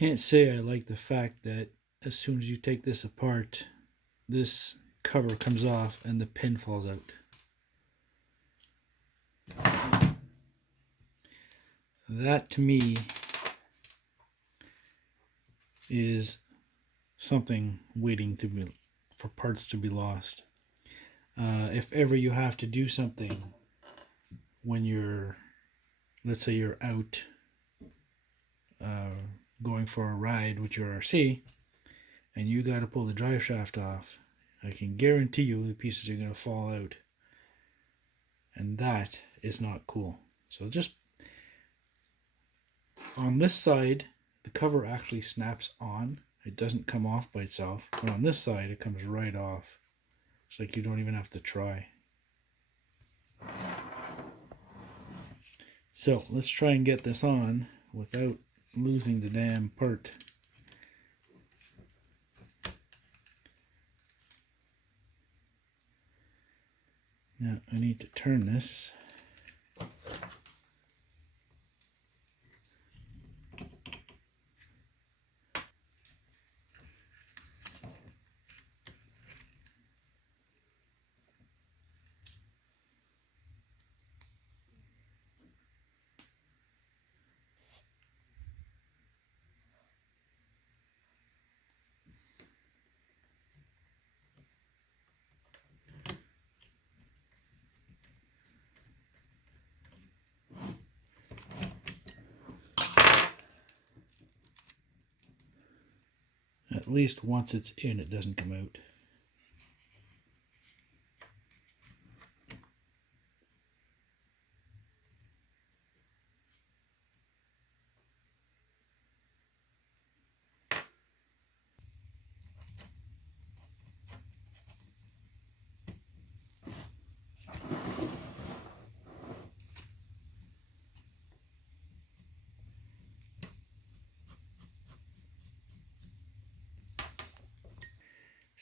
Can't say I like the fact that as soon as you take this apart, this cover comes off and the pin falls out. That to me is something waiting to be for parts to be lost. If ever you have to do something when you're, let's say you're out uh, going for a ride with your RC and you got to pull the drive shaft off, I can guarantee you the pieces are going to fall out. And that is not cool. So just on this side, the cover actually snaps on. It doesn't come off by itself. But on this side, it comes right off. It's like you don't even have to try. So let's try and get this on without losing the damn part. Now I need to turn this. At least once it's in, it doesn't come out.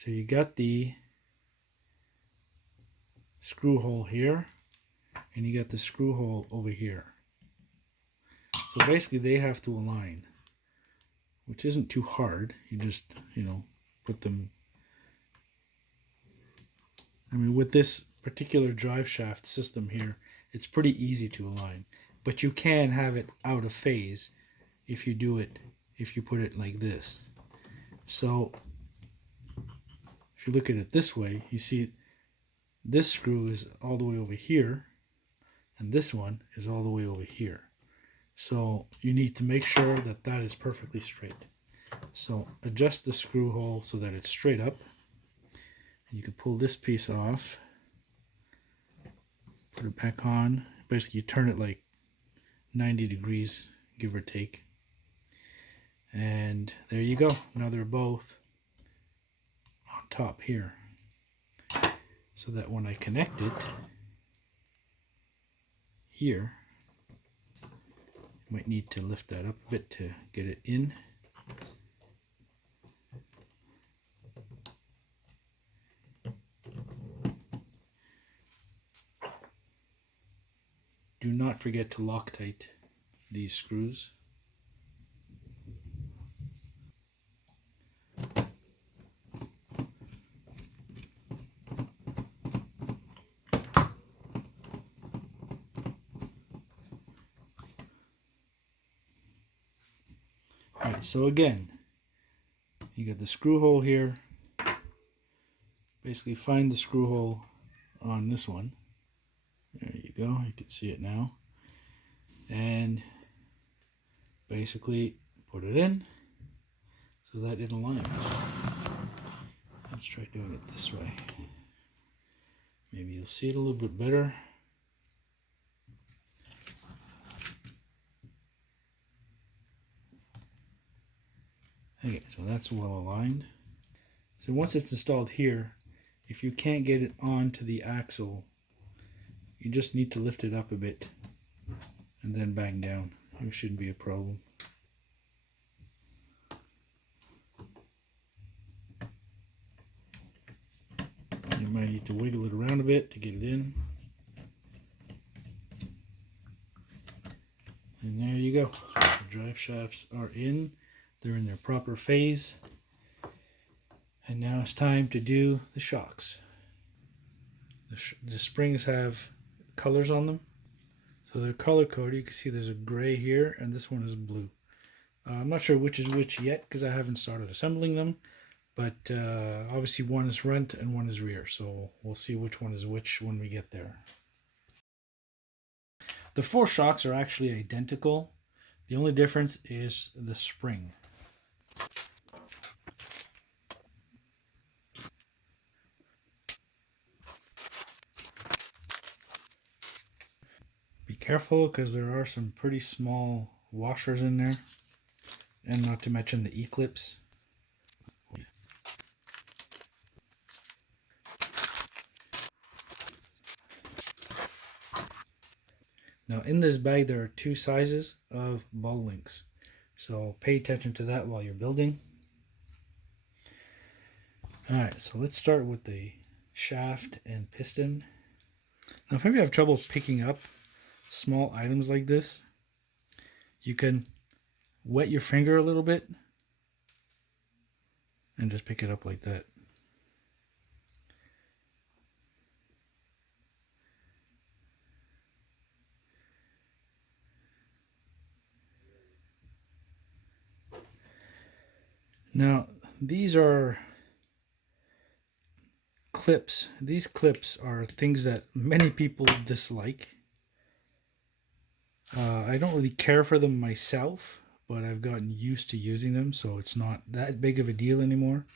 So you got the screw hole here, and you got the screw hole over here. So basically they have to align, which isn't too hard. You just, put them. I mean, with this particular drive shaft system here, it's pretty easy to align, but you can have it out of phase if you put it like this. So if you look at it this way, you see this screw is all the way over here, and this one is all the way over here. So you need to make sure that that is perfectly straight. So adjust the screw hole so that it's straight up. And you can pull this piece off, put it back on. Basically you turn it like 90 degrees, give or take. And there you go. Now they're both on top here. So that when I connect it here, might need to lift that up a bit to get it in. Do not forget to Loctite these screws. Alright, so again, you got the screw hole here. Basically find the screw hole on this one. There you go, you can see it now. And basically put it in so that it aligns. Let's try doing it this way. Maybe you'll see it a little bit better. Okay, so that's well aligned. So once it's installed here, if you can't get it onto the axle, you just need to lift it up a bit and then back down. It shouldn't be a problem. You might need to wiggle it around a bit to get it in. And there you go. The drive shafts are in. They're in their proper phase. And now it's time to do the shocks. The springs have colors on them. So they're color coded. You can see there's a gray here and this one is blue. I'm not sure which is which yet because I haven't started assembling them. But obviously one is front and one is rear. So we'll see which one is which when we get there. The 4 shocks are actually identical. The only difference is the spring. Be careful because there are some pretty small washers in there, and not to mention the E-clips. Now in this bag there are 2 sizes of ball links, so pay attention to that while you're building. Alright, so let's start with the shaft and piston. Now if you have trouble picking up small items like this, you can wet your finger a little bit and just pick it up like that. Now these are clips. These clips are things that many people dislike. I don't really care for them myself, but I've gotten used to using them, so it's not that big of a deal anymore.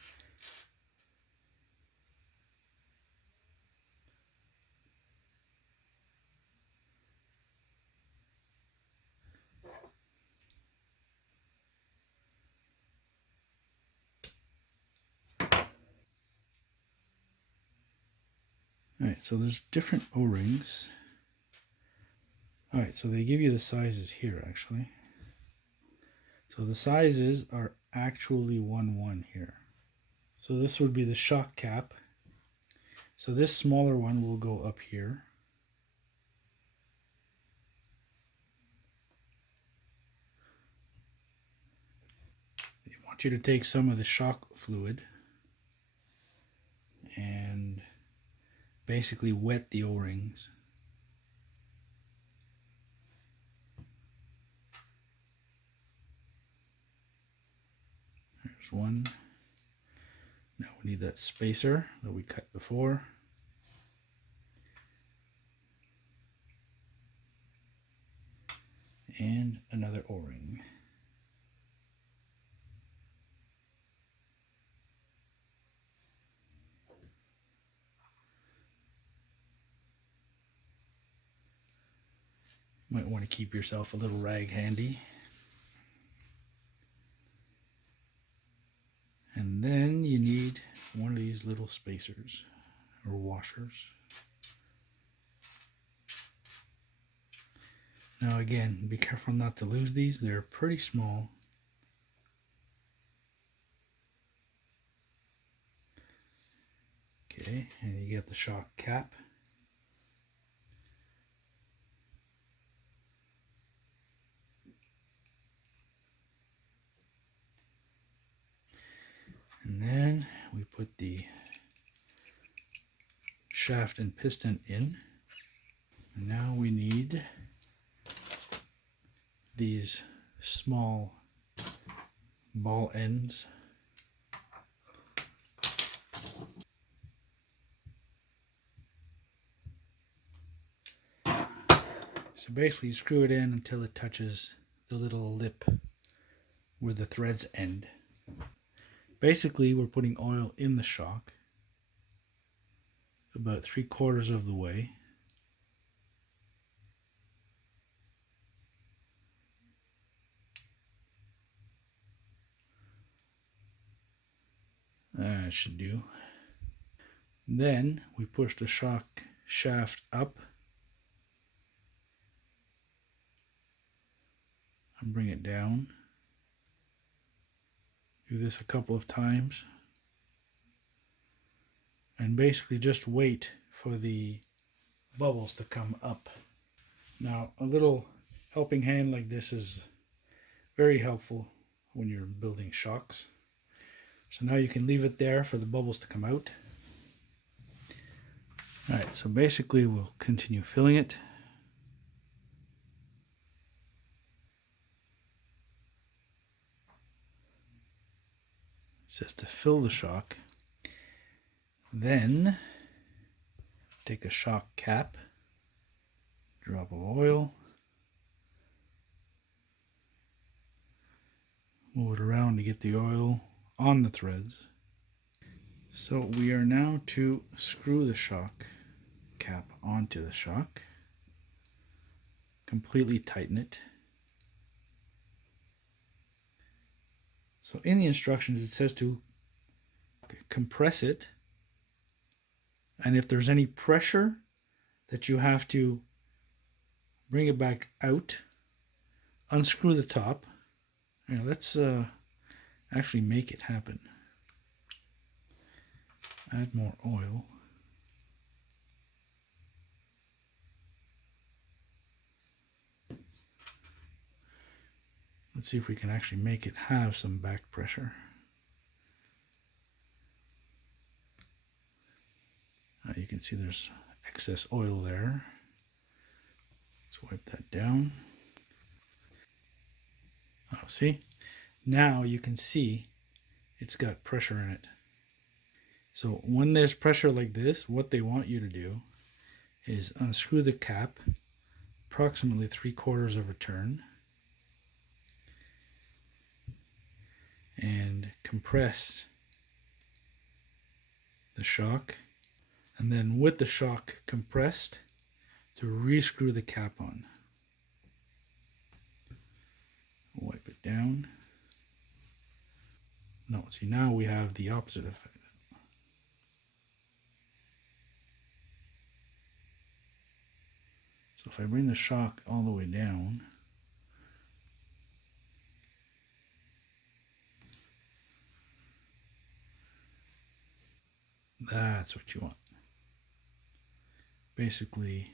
Alright, so there's different O-rings. Alright, so they give you the sizes here actually. So the sizes are actually 1-1 here. So this would be the shock cap. So this smaller one will go up here. I want you to take some of the shock fluid and basically wet the O-rings. There's one. Now we need that spacer that we cut before. And another O-ring. Might want to keep yourself a little rag handy. And then you need one of these little spacers or washers. Now again, be careful not to lose these. They're pretty small. Okay, and you get the shock cap. And then we put the shaft and piston in. And now we need these small ball ends. So basically you screw it in until it touches the little lip where the threads end. Basically we're putting oil in the shock about 3/4 of the way. That should do. Then we push the shock shaft up and bring it down. Do this a couple of times. And basically just wait for the bubbles to come up. Now a little helping hand like this is very helpful when you're building shocks. So now you can leave it there for the bubbles to come out. Alright, so basically we'll continue filling it. It says to fill the shock. Then take a shock cap, drop of oil, move it around to get the oil on the threads. So we are now to screw the shock cap onto the shock, completely tighten it. So in the instructions it says to compress it, and if there's any pressure that you have to bring it back out, unscrew the top. Now let's actually make it happen. Add more oil. Let's see if we can actually make it have some back pressure. You can see there's excess oil there. Let's wipe that down. Oh, see? Now you can see it's got pressure in it. So when there's pressure like this, what they want you to do is unscrew the cap approximately 3/4 of a turn and compress the shock, and then with the shock compressed to re-screw the cap on. Wipe it down. No, see, now we have the opposite effect. So if I bring the shock all the way down, That's what you want. Basically,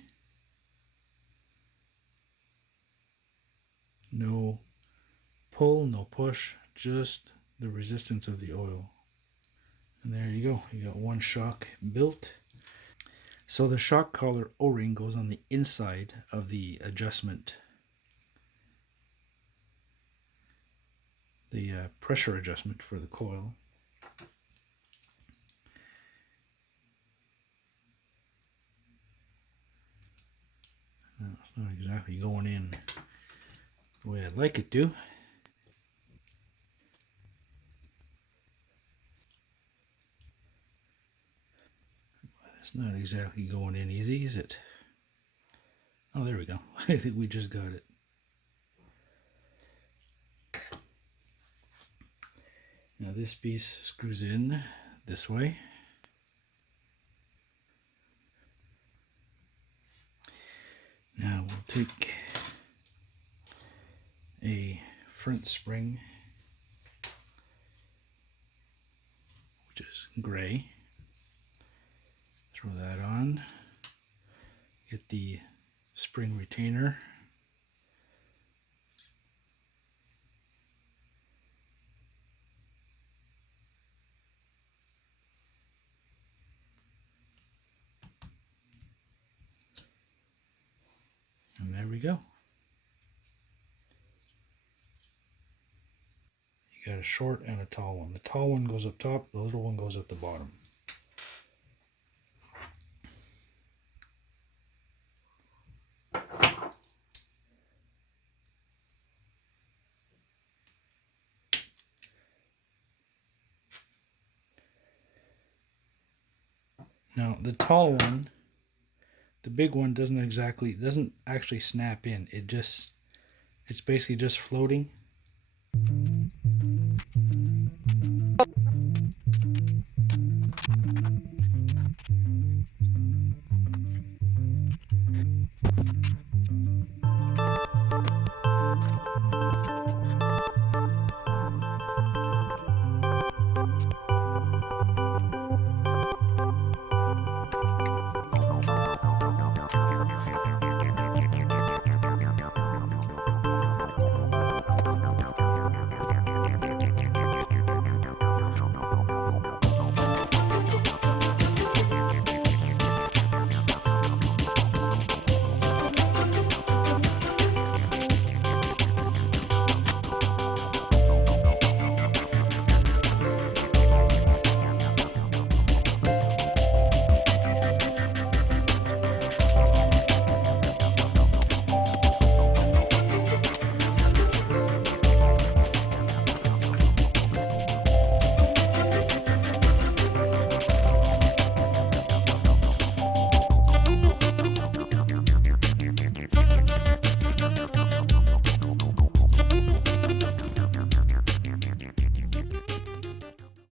no pull, no push, just the resistance of the oil. And there you go. You got one shock built. So the shock collar O-ring goes on the inside of the adjustment, the pressure adjustment for the coil. It's not exactly going in the way I'd like it to. It's not exactly going in easy, is it? Oh, there we go. I think we just got it. Now this piece screws in this way. Now we'll take a front spring, which is gray. Throw that on. Get the spring retainer. And there we go. You got a short and a tall one. The tall one goes up top, the little one goes at the bottom. Now the tall one, the big one doesn't actually snap in. It's basically just floating.